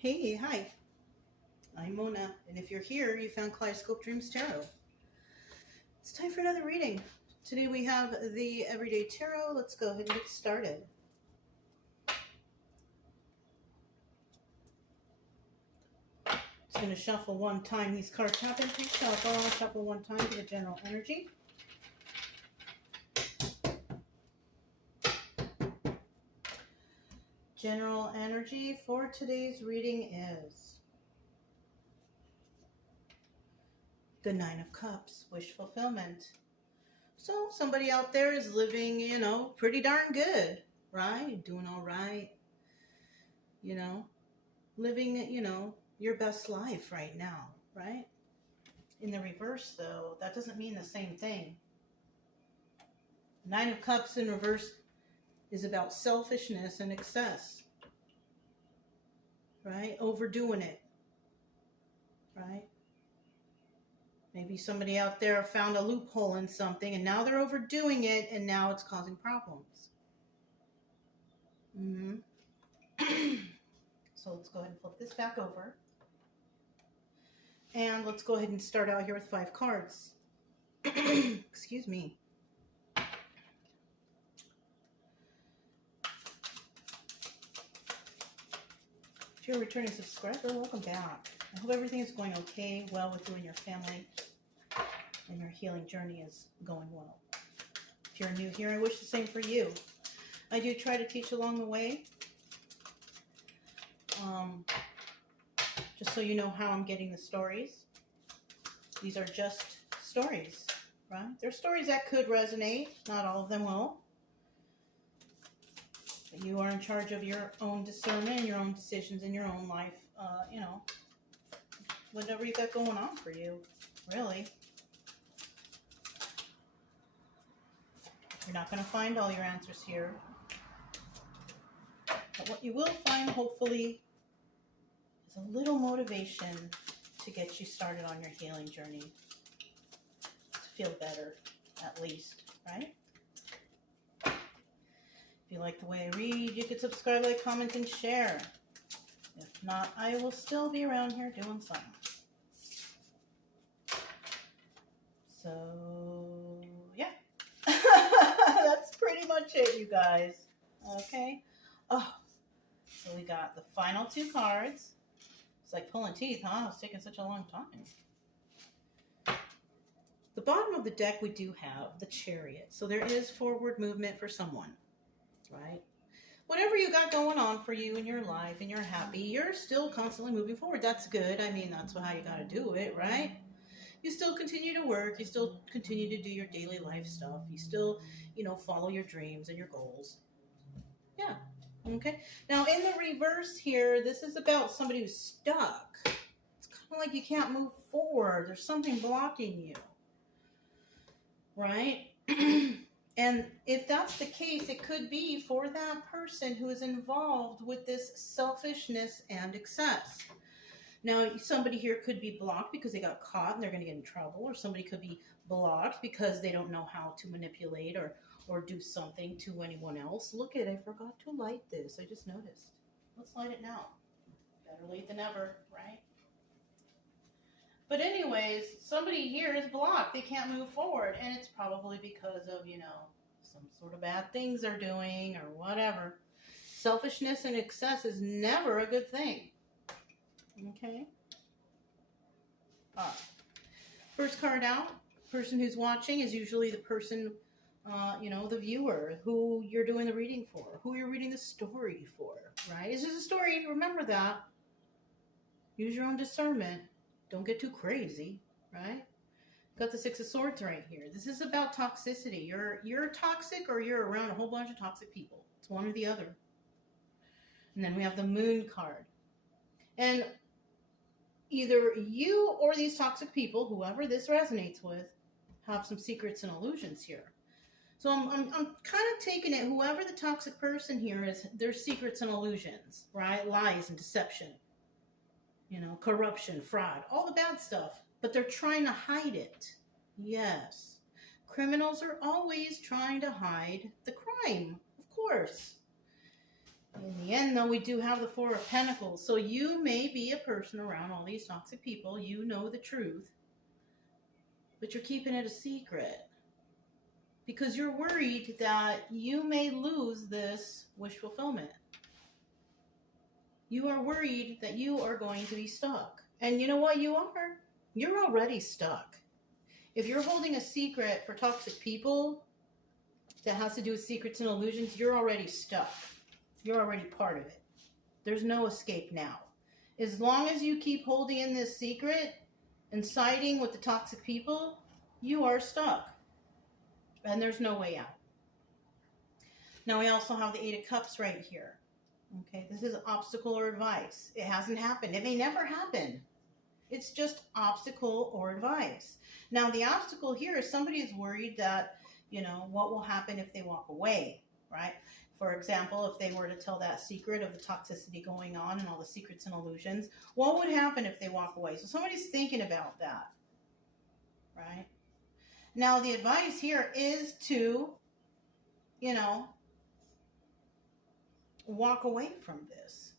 Hey, hi, I'm Mona, and if you're here, you found Kaleidoscope Dreams Tarot. It's time for another reading. Today we have the Everyday Tarot. Let's go ahead and get started. Just going to shuffle one time. These cards happen pre-shuffle. I'll shuffle one time for the general energy. General energy for today's reading is the Nine of Cups, wish fulfillment. So somebody out there is living, pretty darn good, right? Doing all right, living, your best life right now, right? In the reverse, though, that doesn't mean the same thing. Nine of Cups in reverse is about selfishness and excess, right? Overdoing it, right? Maybe somebody out there found a loophole in something and now they're overdoing it and now it's causing problems. So let's go ahead and flip this back over. And let's go ahead and start out here with 5 cards. Excuse me. If you're a returning subscriber, welcome back. I hope everything is going okay, well with you and your family, and your healing journey is going well. If you're new here, I wish the same for you. I do try to teach along the way. Just so you know how I'm getting the stories. These are just stories, right? They're stories that could resonate. Not all of them will. But you are in charge of your own discernment and your own decisions in your own life. Whatever you got going on for you, really. You're not going to find all your answers here. But what you will find, hopefully, is a little motivation to get you started on your healing journey. To feel better, at least, right? If you like the way I read, you can subscribe, like, comment, and share. If not, I will still be around here doing something. So, yeah. That's pretty much it, you guys. Okay? Oh, so we got the final 2 cards. It's like pulling teeth, huh? It's taking such a long time. The bottom of the deck, we do have the Chariot. So there is forward movement for someone, right? Whatever you got going on for you in your life and you're happy, you're still constantly moving forward. That's good. I mean, that's how you got to do it, right? You still continue to work. You still continue to do your daily life stuff. You still, follow your dreams and your goals. Yeah. Okay. Now, in the reverse here, this is about somebody who's stuck. It's kind of like you can't move forward. There's something blocking you, right? And if that's the case, it could be for that person who is involved with this selfishness and excess. Now, somebody here could be blocked because they got caught and they're going to get in trouble, or somebody could be blocked because they don't know how to manipulate or do something to anyone else. Look I forgot to light this. I just noticed. Let's light it now. Better late than never, right? But anyways, somebody here is blocked. They can't move forward, and it's probably because of, some sort of bad things they're doing or whatever. Selfishness and excess is never a good thing. Okay? First card out, person who's watching is usually the person, the viewer, who you're doing the reading for, who you're reading the story for, right? This is a story, remember that. Use your own discernment. Don't get too crazy, right? Got the 6 of Swords right here. This is about toxicity. You're toxic or you're around a whole bunch of toxic people. It's one or the other. And then we have the Moon card. And either you or these toxic people, whoever this resonates with, have some secrets and illusions here. So I'm kind of taking it, whoever the toxic person here is, there's secrets and illusions, right? Lies and deception. Corruption, fraud, all the bad stuff. But they're trying to hide it. Yes. Criminals are always trying to hide the crime, of course. In the end, though, we do have the Four of Pentacles. So you may be a person around all these toxic people. You know the truth, but you're keeping it a secret because you're worried that you may lose this wish fulfillment. You are worried that you are going to be stuck. And you know what you are? You're already stuck. If you're holding a secret for toxic people that has to do with secrets and illusions, you're already stuck. You're already part of it. There's no escape now. As long as you keep holding in this secret and siding with the toxic people, you are stuck. And there's no way out. Now we also have the Eight of Cups right here. Okay, this is obstacle or advice. It hasn't happened. It may never happen. It's just obstacle or advice. Now the obstacle here is somebody is worried that, you know, what will happen if they walk away, right? For example, if they were to tell that secret of the toxicity going on and all the secrets and illusions, what would happen if they walk away? So somebody's thinking about that, right? Now the advice here is to, you know, walk away from this,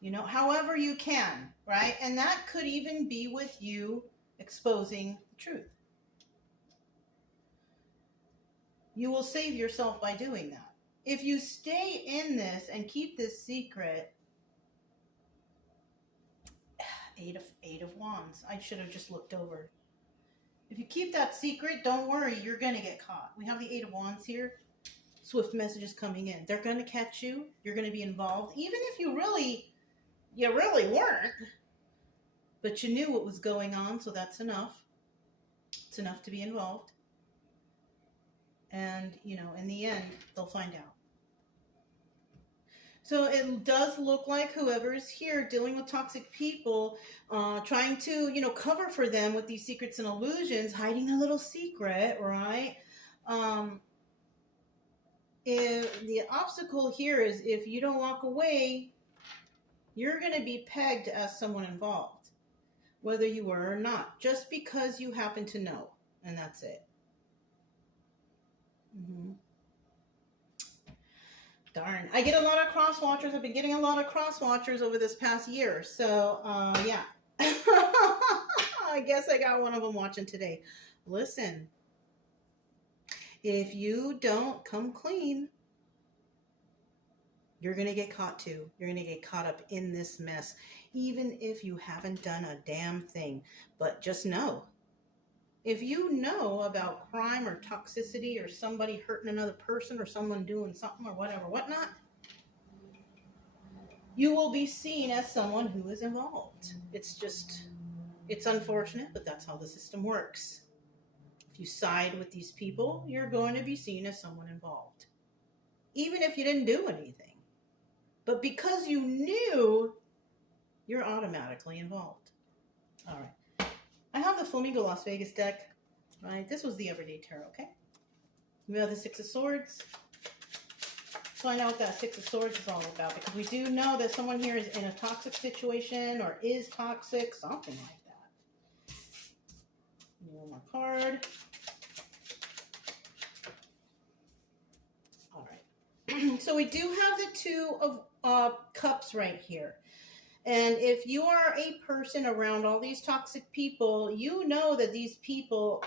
you know, however you can, right? And that could even be with you exposing the truth. You will save yourself by doing that. If you stay in this and keep this secret, Eight of Wands. I should have just looked over. If you keep that secret, don't worry, you're going to get caught. We have the Eight of Wands here. Swift messages coming in. They're going to catch you. You're going to be involved. Even if you really weren't. But you knew what was going on, so that's enough. It's enough to be involved. And, you know, in the end, they'll find out. So it does look like whoever is here dealing with toxic people, trying to, you know, cover for them with these secrets and illusions, hiding a little secret, right? If the obstacle here is if you don't walk away, you're going to be pegged as someone involved, whether you were or not, just because you happen to know, and that's it. Darn. I get a lot of cross watchers. I've been getting a lot of cross watchers over this past year. So, yeah. I guess I got one of them watching today. Listen, if you don't come clean, you're going to get caught too. You're going to get caught up in this mess, even if you haven't done a damn thing. But just know, if you know about crime or toxicity or somebody hurting another person or someone doing something or whatever, whatnot, you will be seen as someone who is involved. It's unfortunate, but that's how the system works. If you side with these people, you're going to be seen as someone involved, even if you didn't do anything. But because you knew, you're automatically involved. All right. I have the Flamingo Las Vegas deck, right? This was the Everyday Tarot, okay? We have the Six of Swords. Let's find out what that Six of Swords is all about, because we do know that someone here is in a toxic situation or is toxic, something like that. One more card. All right. So we do have the Two of Cups right here. And if you are a person around all these toxic people, you know that these people,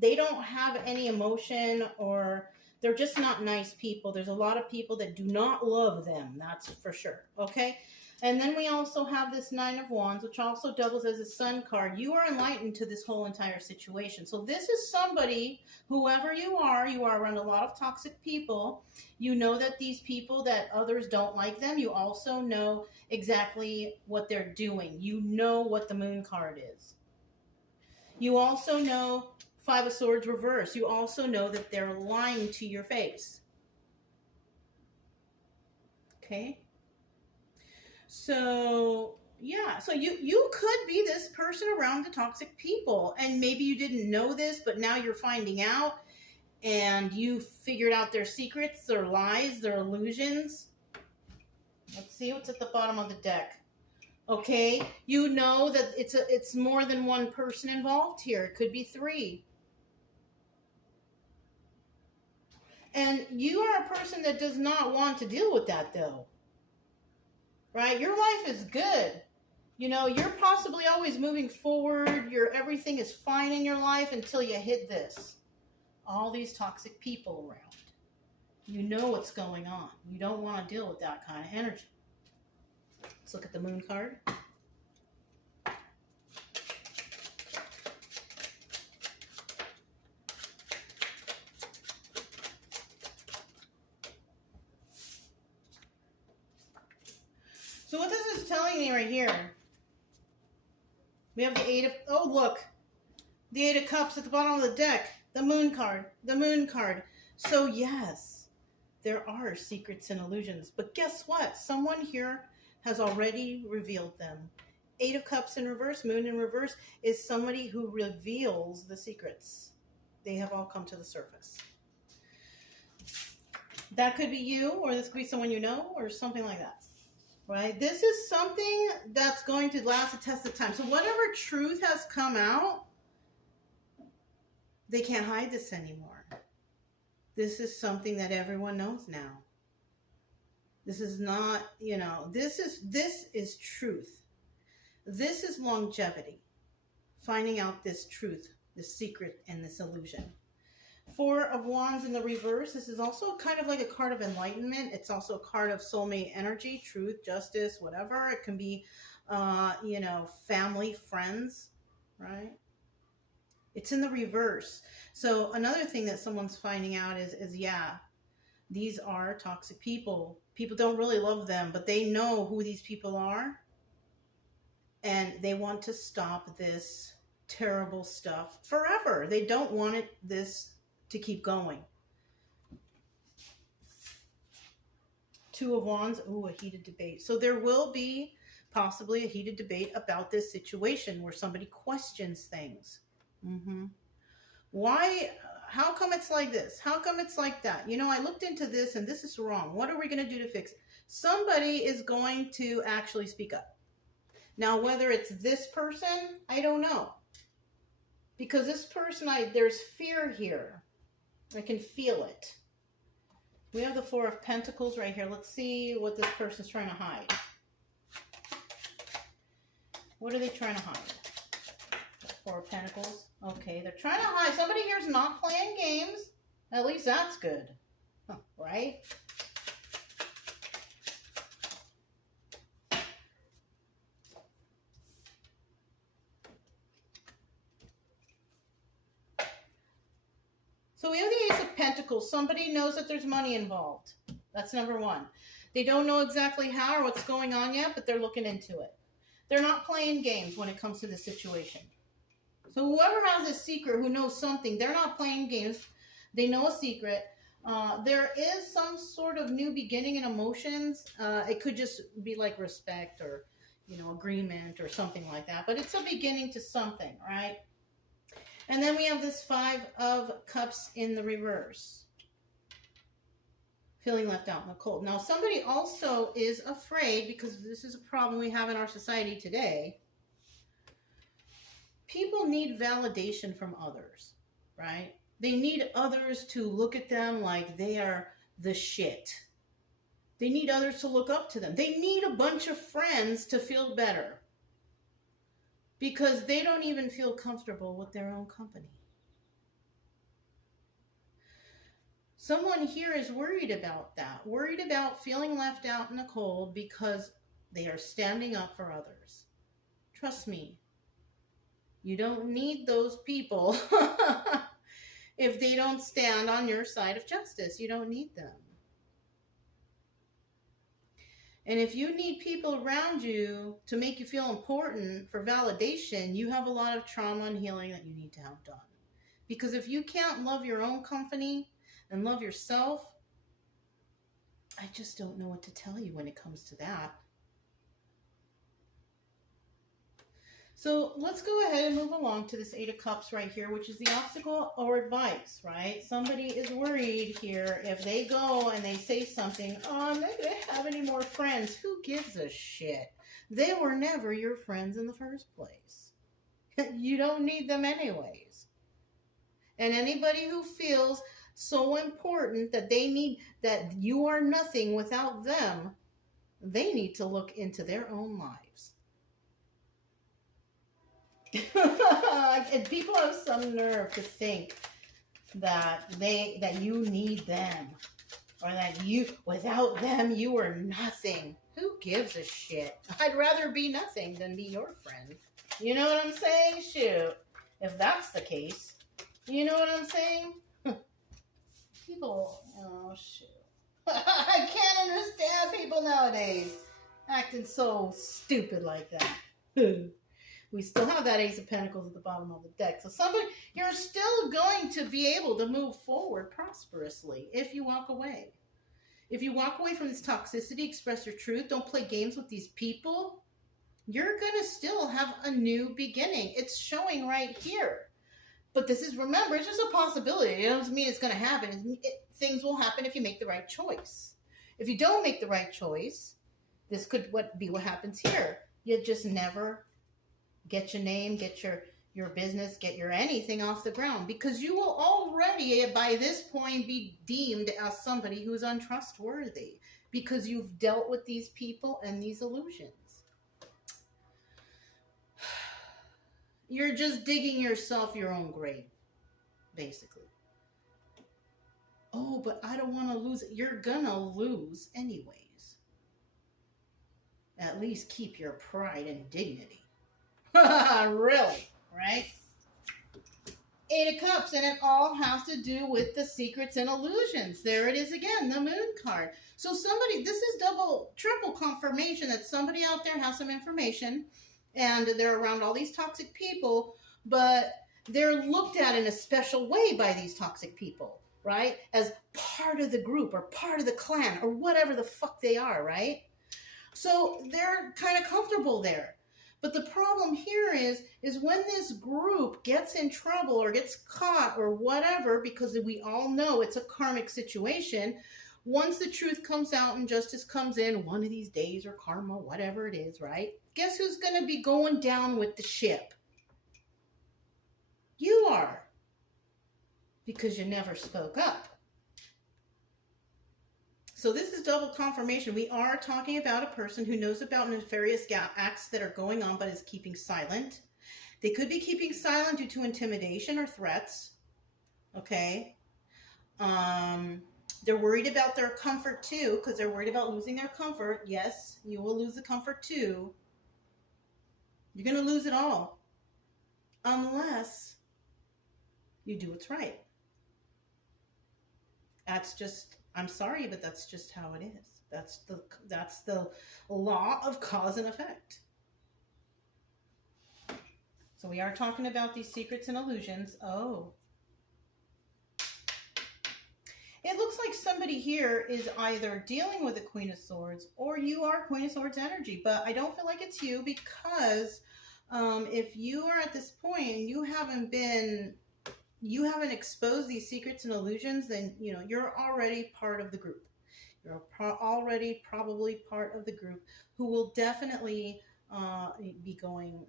they don't have any emotion, or they're just not nice people. There's a lot of people that do not love them, that's for sure, okay? And then we also have this Nine of Wands, which also doubles as a Sun card. You are enlightened to this whole entire situation. So this is somebody, whoever you are around a lot of toxic people. You know that these people, that others don't like them. You also know exactly what they're doing. You know what the Moon card is. You also know Five of Swords reverse. You also know that they're lying to your face. Okay? So, yeah. So you could be this person around the toxic people. And maybe you didn't know this, but now you're finding out. And you figured out their secrets, their lies, their illusions. Let's see what's at the bottom of the deck. Okay, you know that it's more than one person involved here. It could be three. And you are a person that does not want to deal with that, though. Right? Your life is good. You know, you're possibly always moving forward. Everything is fine in your life until you hit this. All these toxic people around. You know what's going on. You don't want to deal with that kind of energy. Let's look at the moon card. So what this is telling me right here, we have the Eight of, oh look, the Eight of Cups at the bottom of the deck, the moon card, the moon card. So yes, there are secrets and illusions, but guess what? Someone here has already revealed them. Eight of Cups in reverse, moon in reverse, is somebody who reveals the secrets. They have all come to the surface. That could be you, or this could be someone you know, or something like that. Right? This is something that's going to last a test of time. So whatever truth has come out, they can't hide this anymore. This is something that everyone knows now. This is not, you know, this is truth. This is longevity. Finding out this truth, this secret, and this illusion. Four of Wands in the reverse. This is also kind of like a card of enlightenment. It's also a card of soulmate energy, truth, justice, whatever. It can be, you know, family, friends, right? It's in the reverse. So another thing that someone's finding out is yeah, these are toxic people. People don't really love them, but they know who these people are. And they want to stop this terrible stuff forever. They don't want this to keep going. Two of Wands. Ooh, a heated debate. So there will be possibly a heated debate about this situation where somebody questions things. Why? How come it's like this? How come it's like that? You know, I looked into this and this is wrong. What are we going to do to fix it? Somebody is going to actually speak up. Now, whether it's this person, I don't know. Because this person, there's fear here. I can feel it. We have the Four of Pentacles right here. Let's see what this person's trying to hide. What are they trying to hide? Four of Pentacles. Okay, they're trying to hide. Somebody here's not playing games. At least that's good. Huh, right? So we have the Ace of Pentacles. Somebody knows that there's money involved. That's number one. They don't know exactly how or what's going on yet, but they're looking into it. They're not playing games when it comes to this situation. So whoever has a secret, who knows something, they're not playing games. They know a secret. There is some sort of new beginning in emotions. It could just be like respect or, you know, agreement or something like that. But it's a beginning to something, right? And then we have this Five of Cups in the reverse. Feeling left out in the cold. Now, somebody also is afraid, because this is a problem we have in our society today. People need validation from others, right? They need others to look at them like they are the shit. They need others to look up to them. They need a bunch of friends to feel better. Because they don't even feel comfortable with their own company. Someone here is worried about that. Worried about feeling left out in the cold because they are standing up for others. Trust me. You don't need those people if they don't stand on your side of justice. You don't need them. And if you need people around you to make you feel important for validation, you have a lot of trauma and healing that you need to have done. Because if you can't love your own company and love yourself, I just don't know what to tell you when it comes to that. So let's go ahead and move along to this Eight of Cups right here, which is the obstacle or advice, right? Somebody is worried here if they go and they say something, oh, I'm not going to have any more friends. Who gives a shit? They were never your friends in the first place. You don't need them anyways. And anybody who feels so important that that you are nothing without them, they need to look into their own lives. And people have some nerve to think that you need them, or that without them you are nothing. Who gives a shit? I'd rather be nothing than be your friend. You know what I'm saying? Shoot. If that's the case. You know what I'm saying? People, oh shoot. I can't understand people nowadays acting so stupid like that. We still have that Ace of Pentacles at the bottom of the deck. So you're still going to be able to move forward prosperously if you walk away. If you walk away from this toxicity, express your truth, don't play games with these people, you're going to still have a new beginning. It's showing right here. But remember, it's just a possibility. It doesn't mean it's going to happen. Things will happen if you make the right choice. If you don't make the right choice, this could be what happens here. You just never get your name, get your business, get your anything off the ground, because you will already by this point be deemed as somebody who's untrustworthy because you've dealt with these people and these illusions. You're just digging yourself your own grave, basically. Oh, but I don't want to lose it. You're gonna lose anyways. At least keep your pride and dignity. Really, right? Eight of Cups, and it all has to do with the secrets and illusions. There it is again, the Moon card. So this is triple confirmation that somebody out there has some information, and they're around all these toxic people, but they're looked at in a special way by these toxic people, right? As part of the group or part of the clan or whatever the fuck they are, right? So they're kind of comfortable there. But the problem here is when this group gets in trouble or gets caught or whatever, because we all know it's a karmic situation, once the truth comes out and justice comes in one of these days, or karma, whatever it is, right? Guess who's going to be going down with the ship? You are. Because you never spoke up. So this is double confirmation. We are talking about a person who knows about nefarious acts that are going on but is keeping silent. They could be keeping silent due to intimidation or threats. Okay. They're worried about their comfort too, because they're worried about losing their comfort. Yes, you will lose the comfort too. You're going to lose it all. Unless you do what's right. That's just, I'm sorry, but that's just how it is. That's the law of cause and effect. So we are talking about these secrets and illusions. Oh. It looks like somebody here is either dealing with the Queen of Swords or you are Queen of Swords energy, but I don't feel like it's you, because if you are at this point and you haven't exposed these secrets and illusions, then you're already part of the group. You're already probably part of the group who will definitely be going,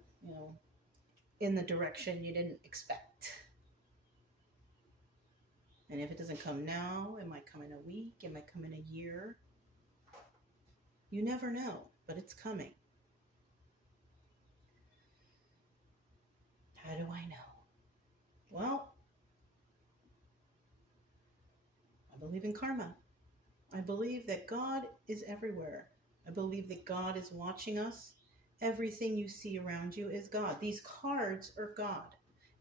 in the direction you didn't expect. And if it doesn't come now, it might come in a week, it might come in a year. You never know, but it's coming. How do I know? Well, I believe in karma. I believe that God is everywhere. I believe that God is watching us. Everything you see around you is God. These cards are God.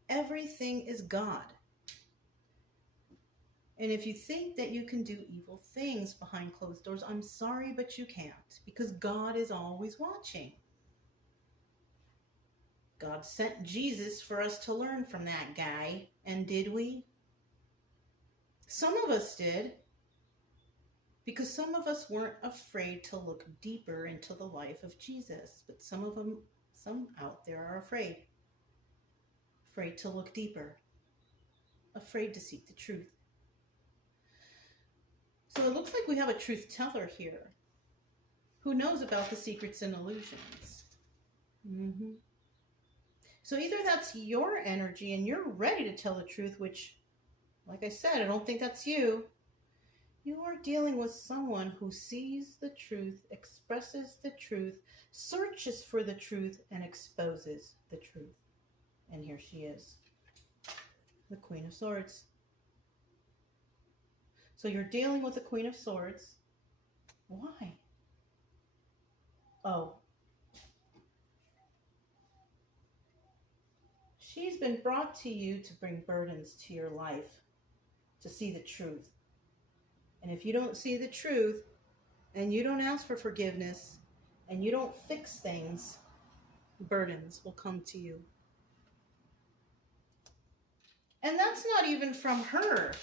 Everything is God. And if you think that you can do evil things behind closed doors, I'm sorry, but you can't, because God is always watching. God sent Jesus for us to learn from that guy. And did we? Some of us did. Because some of us weren't afraid to look deeper into the life of Jesus. But some out there are afraid. Afraid to look deeper. Afraid to seek the truth. So it looks like we have a truth teller here who knows about the secrets and illusions. Mm-hmm. So either that's your energy and you're ready to tell the truth, which Like I said, I don't think that's you. You are dealing with someone who sees the truth, expresses the truth, searches for the truth, and exposes the truth. And here she is, the Queen of Swords. So you're dealing with the Queen of Swords. Why? Oh. She's been brought to you to bring burdens to your life, to see the truth. And if you don't see the truth, and you don't ask for forgiveness, and you don't fix things, burdens will come to you. And that's not even from her.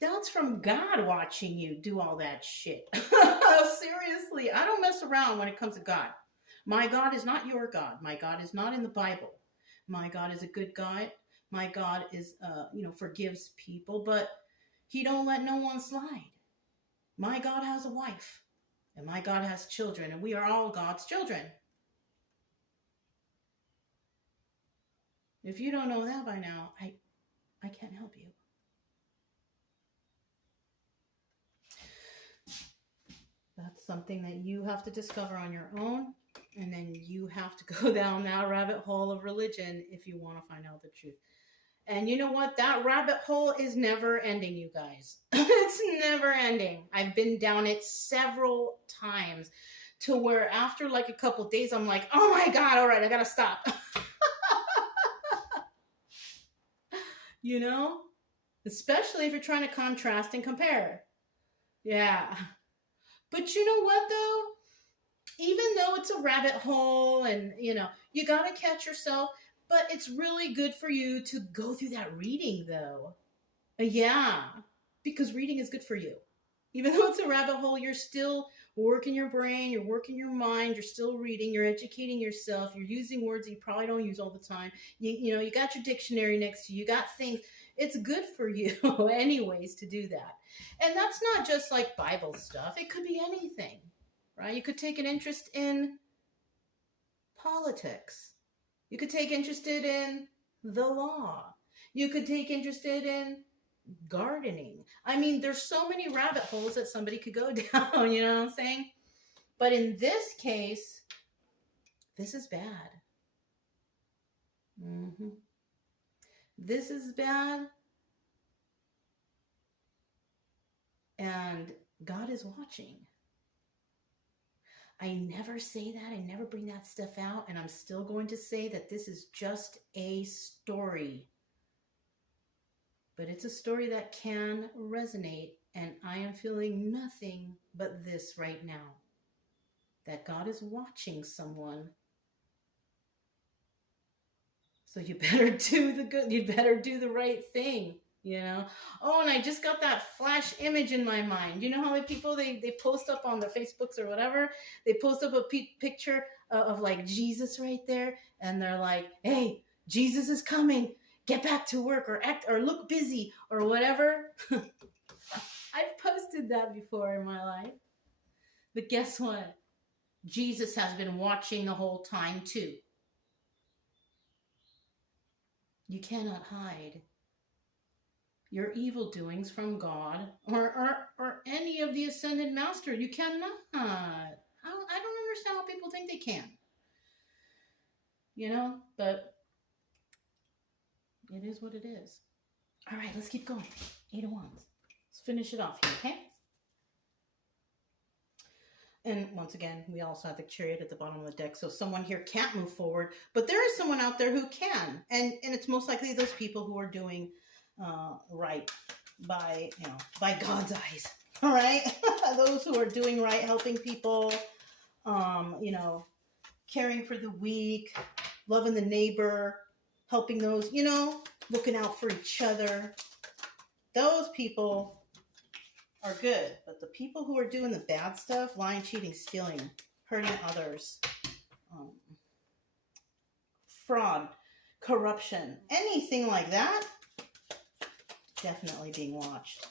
That's from God watching you do all that shit. Seriously, I don't mess around when it comes to God. My God is not your God. My God is not in the Bible. My God is a good God. My God is, forgives people, but he don't let no one slide. My God has a wife, and my God has children, and we are all God's children. If you don't know that by now, I can't help you. That's something that you have to discover on your own, and then you have to go down that rabbit hole of religion if you want to find out the truth. And you know what? That rabbit hole is never ending, you guys. It's never ending. I've been down it several times to where after like a couple days, I'm like, oh my God, all right, I gotta stop. You know? Especially if you're trying to contrast and compare. Yeah. But you know what, though? Even though it's a rabbit hole and, you got to catch yourself, but it's really good for you to go through that reading, though. Yeah, because reading is good for you. Even though it's a rabbit hole, you're still working your brain, you're working your mind, you're still reading, you're educating yourself, you're using words that you probably don't use all the time. You got your dictionary next to you, you got things. It's good for you anyways to do that. And that's not just like Bible stuff. It could be anything, right? You could take an interest in politics. You could take interested in the law. You could take interested in gardening. I mean, there's so many rabbit holes that somebody could go down, you know what I'm saying? But in this case, this is bad. Mm-hmm. This is bad. And God is watching. I never say that. I never bring that stuff out. And I'm still going to say that this is just a story. But it's a story that can resonate. And I am feeling nothing but this right now. That God is watching someone. So you better do the good. You better do the right thing. Oh, and I just got that flash image in my mind. You know how the people they post up on their Facebooks or whatever, they post up a picture of like Jesus right there, and they're like, hey, Jesus is coming, get back to work, or act or look busy or whatever. I've posted that before in my life, but guess what? Jesus has been watching the whole time too. You cannot hide your evil doings from God or any of the ascended master. You cannot. I don't understand how people think they can. But it is what it is. All right, let's keep going. 8 of Wands. Let's finish it off here, okay? And once again, we also have the Chariot at the bottom of the deck. So someone here can't move forward, but there is someone out there who can. And it's most likely those people who are doing right by God's eyes. All right. Those who are doing right, helping people, caring for the weak, loving the neighbor, helping those, looking out for each other. Those people are good. But the people who are doing the bad stuff, lying, cheating, stealing, hurting others, fraud, corruption, anything like that, definitely being watched.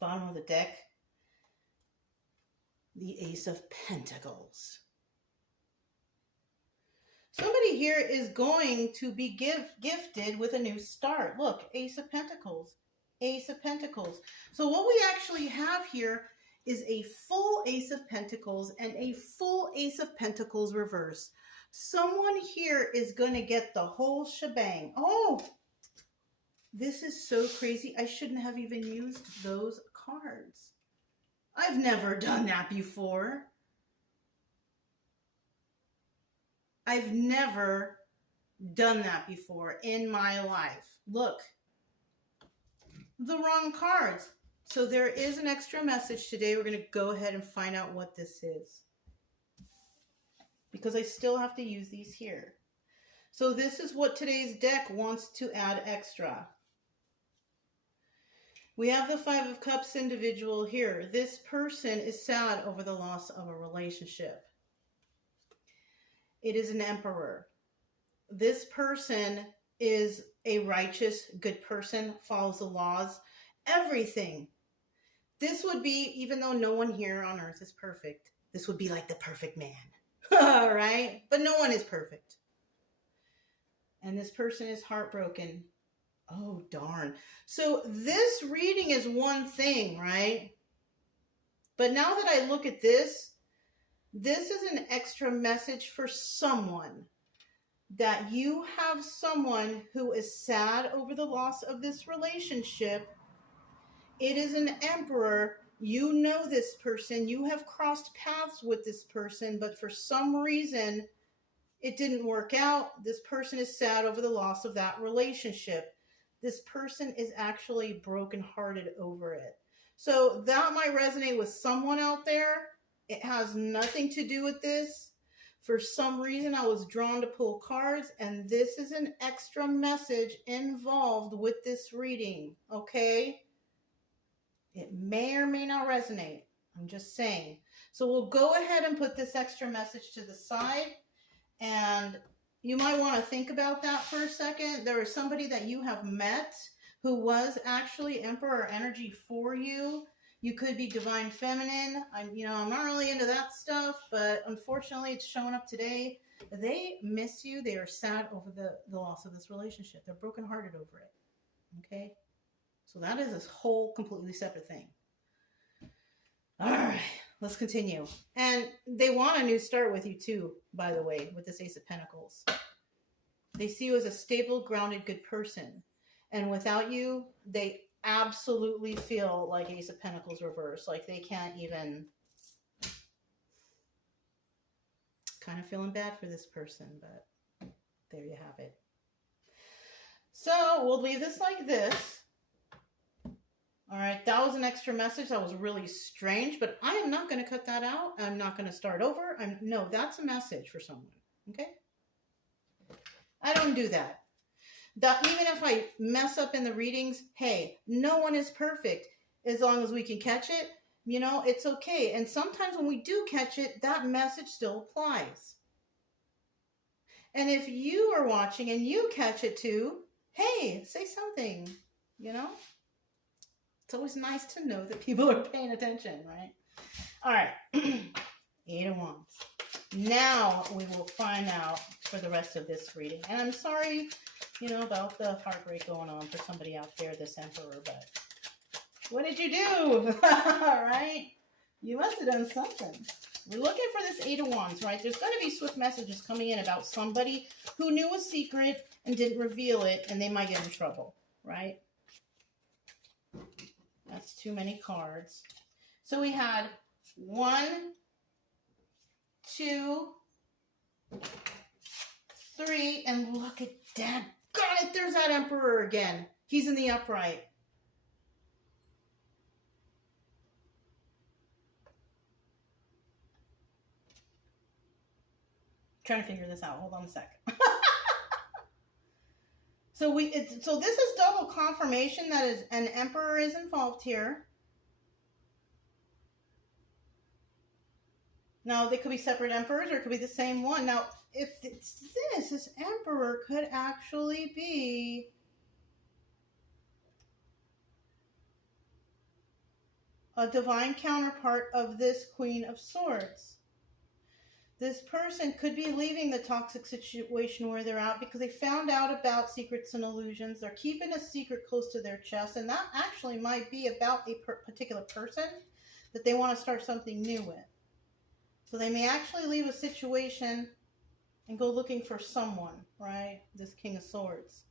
Bottom of the deck, the Ace of Pentacles. Somebody here is going to be gifted with a new start. Look, Ace of Pentacles. Ace of Pentacles. So what we actually have here is a full Ace of Pentacles and a full Ace of Pentacles reverse. Someone here is going to get the whole shebang. Oh, this is so crazy. I shouldn't have even used those cards. I've never done that before. I've never done that before in my life. Look, the wrong cards. So there is an extra message today. We're going to go ahead and find out what this is, because I still have to use these here. So this is what today's deck wants to add extra. We have the Five of Cups individual here. This person is sad over the loss of a relationship. It is an Emperor. This person is a righteous, good person, follows the laws, everything. This would be, even though no one here on earth is perfect, this would be like the perfect man, right? But no one is perfect. And this person is heartbroken. Oh, darn. So this reading is one thing, right? But now that I look at this is an extra message for someone, that you have someone who is sad over the loss of this relationship. It is an Emperor. You know this person. You have crossed paths with this person, but for some reason, it didn't work out. This person is sad over the loss of that relationship. This person is actually brokenhearted over it. So that might resonate with someone out there. It has nothing to do with this. For some reason, I was drawn to pull cards, and this is an extra message involved with this reading, okay? It may or may not resonate. I'm just saying. So we'll go ahead and put this extra message to the side, and you might want to think about that for a second. There is somebody that you have met who was actually Emperor energy for you. You could be divine feminine. I'm not really into that stuff, but unfortunately it's showing up today. They miss you. They are sad over the loss of this relationship. They're brokenhearted over it. Okay? So that is a whole completely separate thing. All right, let's continue. And they want a new start with you too, by the way, with this Ace of Pentacles. They see you as a stable, grounded, good person. And without you, they absolutely feel like Ace of Pentacles reverse. Like they can't even... Kind of feeling bad for this person, but there you have it. So we'll leave this like this. All right, that was an extra message. That was really strange, but I am not going to cut that out. I'm not going to start over. No, that's a message for someone, okay? I don't do that. Even if I mess up in the readings, hey, no one is perfect. As long as we can catch it, it's okay. And sometimes when we do catch it, that message still applies. And if you are watching and you catch it too, hey, say something, It's always nice to know that people are paying attention, right? All right, 8 of Wands. Now we will find out for the rest of this reading. And I'm sorry, about the heartbreak going on for somebody out there, this Emperor, but what did you do? All right? You must have done something. We're looking for this 8 of Wands, right? There's going to be swift messages coming in about somebody who knew a secret and didn't reveal it, and they might get in trouble, right? That's too many cards. So we had 1, 2, 3, and look at that. Got it! There's that Emperor again. He's in the upright. Trying to figure this out. Hold on a sec. So this is double confirmation that an Emperor is involved here. Now, they could be separate Emperors or it could be the same one. Now, if it's this Emperor could actually be a divine counterpart of this Queen of Swords. This person could be leaving the toxic situation where they're at because they found out about secrets and illusions. They're keeping a secret close to their chest, and that actually might be about a particular person that they want to start something new with. So they may actually leave a situation and go looking for someone, right? This King of Swords.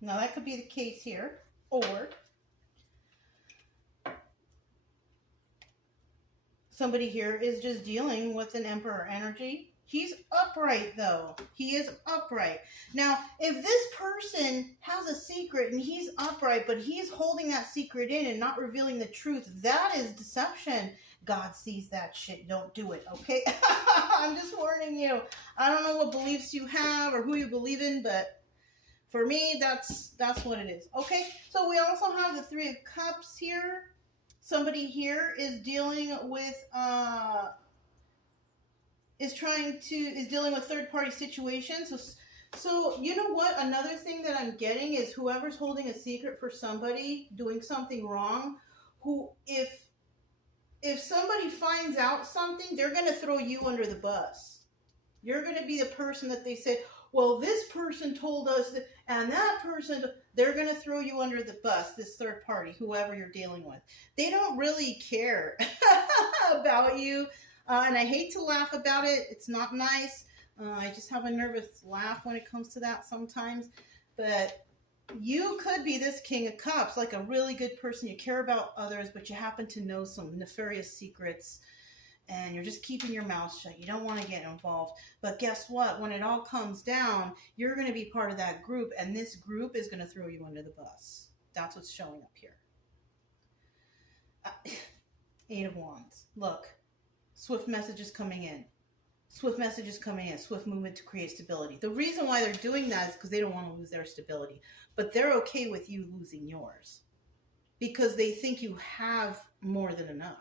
Now that could be the case here, or somebody here is just dealing with an Emperor energy. He's upright though. He is upright. Now, if this person has a secret and he's upright, but he's holding that secret in and not revealing the truth, that is deception. God sees that shit. Don't do it, okay? I'm just warning you. I don't know what beliefs you have or who you believe in, but for me, that's what it is. Okay, so we also have the Three of Cups here. Somebody here is dealing with dealing with third-party situations. So you know what? Another thing that I'm getting is whoever's holding a secret for somebody doing something wrong, who if somebody finds out something, they're going to throw you under the bus. You're going to be the person that they said, well, this person told us that, and that person, they're going to throw you under the bus, this third party, whoever you're dealing with. They don't really care about you. And I hate to laugh about it. It's not nice. I just have a nervous laugh when it comes to that sometimes. But you could be this King of Cups, like a really good person. You care about others, but you happen to know some nefarious secrets. And you're just keeping your mouth shut. You don't want to get involved. But guess what? When it all comes down, you're going to be part of that group. And this group is going to throw you under the bus. That's what's showing up here. Eight of Wands. Look. Swift messages coming in. Swift messages coming in. Swift movement to create stability. The reason why they're doing that is because they don't want to lose their stability. But they're okay with you losing yours. Because they think you have more than enough.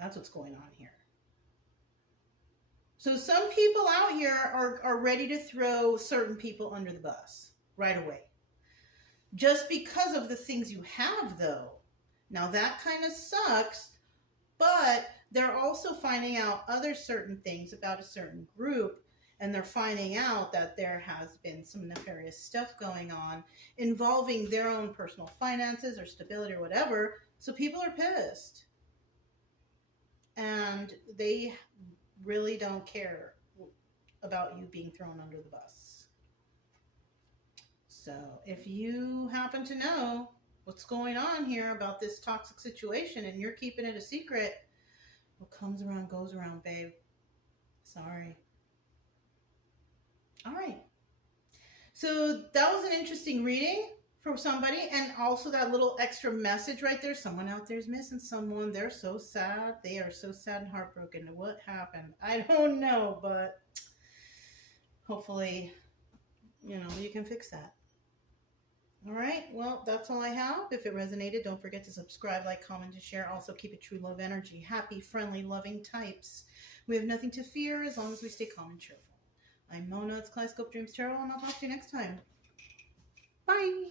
That's what's going on here. So some people out here are ready to throw certain people under the bus right away. Just because of the things you have, though. Now, that kind of sucks, but they're also finding out other certain things about a certain group, and they're finding out that there has been some nefarious stuff going on involving their own personal finances or stability or whatever, so people are pissed. And they really don't care about you being thrown under the bus. So if you happen to know what's going on here about this toxic situation and you're keeping it a secret, what comes around goes around, babe. Sorry. All right. So that was an interesting reading for somebody, and also that little extra message right there. Someone out there is missing someone. They're so sad. They are so sad and heartbroken. What happened? I don't know, but hopefully, you can fix that. All right. Well, that's all I have. If it resonated, don't forget to subscribe, like, comment, and share. Also, keep it true love energy. Happy, friendly, loving types. We have nothing to fear as long as we stay calm and cheerful. I'm Mona. It's Kaleidoscope Dreams Tarot, and I'll talk to you next time. Bye.